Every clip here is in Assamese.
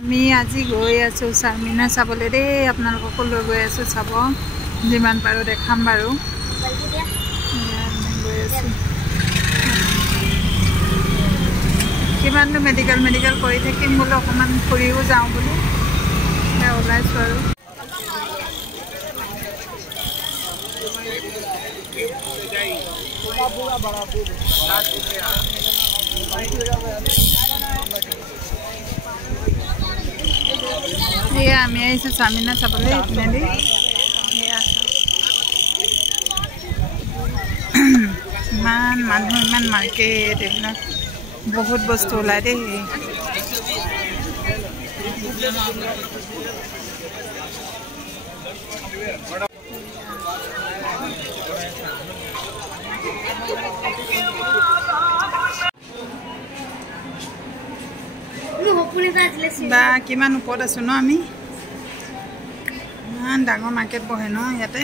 আমি আজি গৈ আছো চাৰমিনা চাবলৈ দেই আপোনালোককো লৈ গৈ আছো চাব যিমান পাৰো দেখাম বাৰু গৈ আছো কিমানটো মেডিকেল কৰি থাকিম বোলো অকণমান ফুৰিও যাওঁ বুলি ওলাইছো আৰু আমি আহিছোঁ চাৰমিনা চাবলৈ ইপিনেদি ইমান মানুহ ইমান মাৰ্কেট এইবিলাক বহুত বস্তু ওলায় দেই বা কিমান ওপৰত আছো ন আমি ইমান ডাঙৰ মাৰ্কেট বহে ন ইয়াতে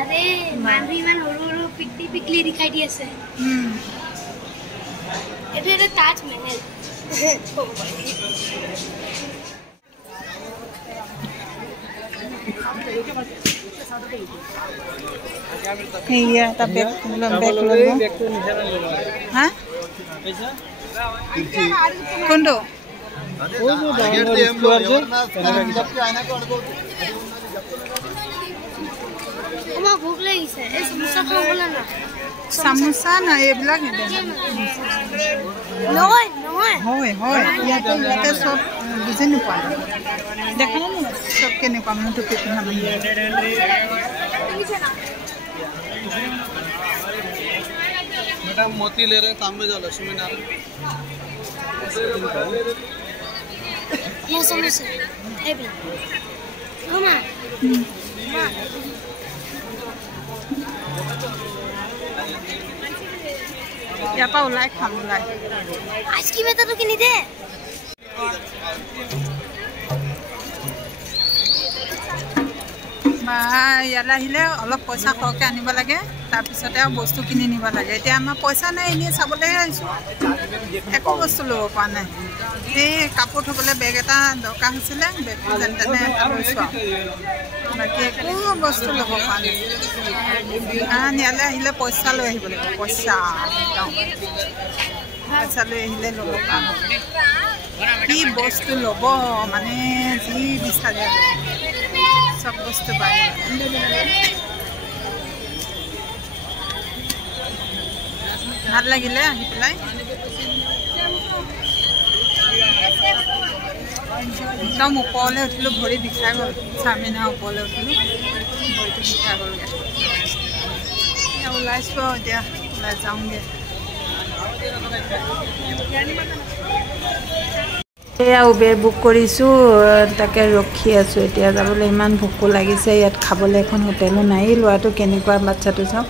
আৰে মানুহ ইমান সৰু পিকলি দেখাই দি আছে এইটো এটা Taj Mahal iya tapi belum ha kondo oma bhuk lagise ei samosa khawala na samosa na eblag noy hoy yate sob bujeni pa dekha na sob kene pa manu to pithna madam मोती ले रहे सामने जाओ लक्ष्मी नारायण ये समोसा ए बना मामा यहाँ पर उलाई खाम उलाई आइसक्रीम में तो किनी दे ইয়ালৈ আহিলে অলপ পইচা সৰহকৈ আনিব লাগে তাৰপিছতে আৰু বস্তু কিনি নিব লাগে এতিয়া আমাৰ পইচা নাই এনেই চাবলৈ আহিছোঁ একো বস্তু ল'ব পৰা নাই এই কাপোৰ থ'বলৈ বেগ এটা দৰকাৰ হৈছিলে বেগটো যেন তেনে লৈছোঁ বাকী একো বস্তু ল'ব পৰা নাই কাৰণ ইয়ালৈ আহিলে পইচা লৈ আহিব লাগিব পইচা লৈ আহিলে ল'ব পৰা নাই কি বস্তু ল'ব মানে যি বিচাৰে सब বস্তু পায় ভাল লাগিলে আহি পেলাই একদম ওপৰলৈ উঠিলোঁ ভৰি বিষাই গ'ল চাৰমিনা ওপৰলৈ উঠিলোঁ ভৰিটো বিষাই গ'লগৈ ওলাইছোঁ আৰু এতিয়া ওলাই যাওঁগৈ এয়া উবেৰ বুক কৰিছোঁ তাকে ৰখি আছোঁ এতিয়া যাবলৈ ইমান ভোকো লাগিছে ইয়াত খাবলৈ এখন হোটেলো নাই ল'ৰাটো কেনেকুৱা বাচ্ছাটো চাওক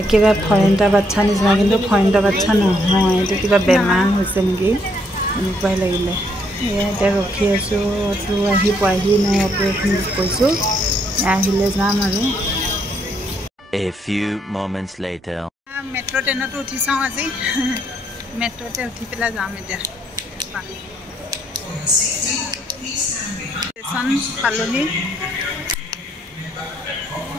একেবাৰে ফৰেণ্টা বাচ্ছা নিচিনা কিন্তু ফৰেণ্টা বাচ্ছা নহয় এইটো কিবা বেমাৰ হৈছে নেকি এনেকুৱাই লাগিলে এয়া এতিয়া ৰখি আছোঁ অটো আহি পোৱাহি নাই অটো এখন বুক কৰিছোঁ আহিলে যাম আৰু মেট্ৰ' ট্ৰেইনতো উঠি চাওঁ আজি মেট্ৰ'তে উঠি পেলাই যাম এতিয়া ষ্টেচন পালোহি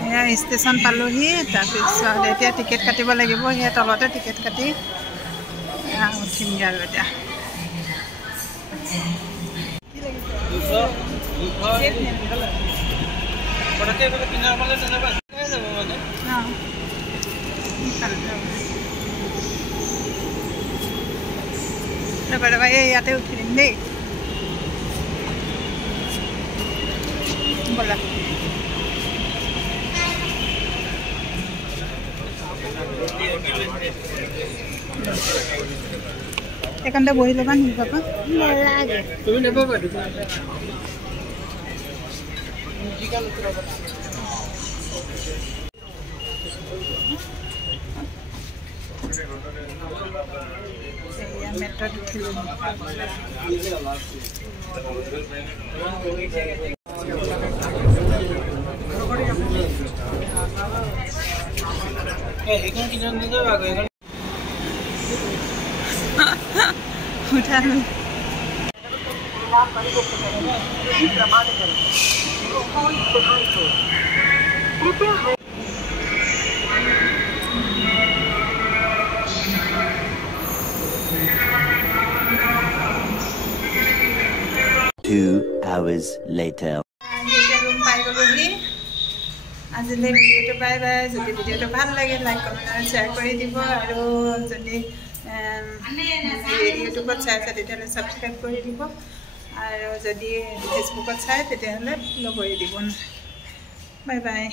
এয়া ষ্টেচন পালোহি তাৰপিছত এতিয়া টিকেট কাটিব লাগিব সেয়া তলতে টিকেট কাটি উঠিমগৈ আৰু এতিয়া ৰ'বা ইয়াতে উঠি দিম দেই বলা এখানটা বহি ল'বা নি পাপা নালাগে তুমি নেপাবা মেট্রোত উঠিলোঁ উঠালোঁ 2 hours later. আজিলে ভিডিঅ'টো বাই বাই যদি ভিডিঅ'টো ভাল লাগে লাইক কমেণ্ট আৰু শ্বেয়াৰ কৰি দিব আৰু যদি ইউটিউবত চাই আছে তেতিয়াহ'লে ছাবস্ক্ৰাইব কৰি দিব আৰু যদি ফেচবুকত চাই তেতিয়াহ'লে ফ'ল' কৰি দিব বাই বাই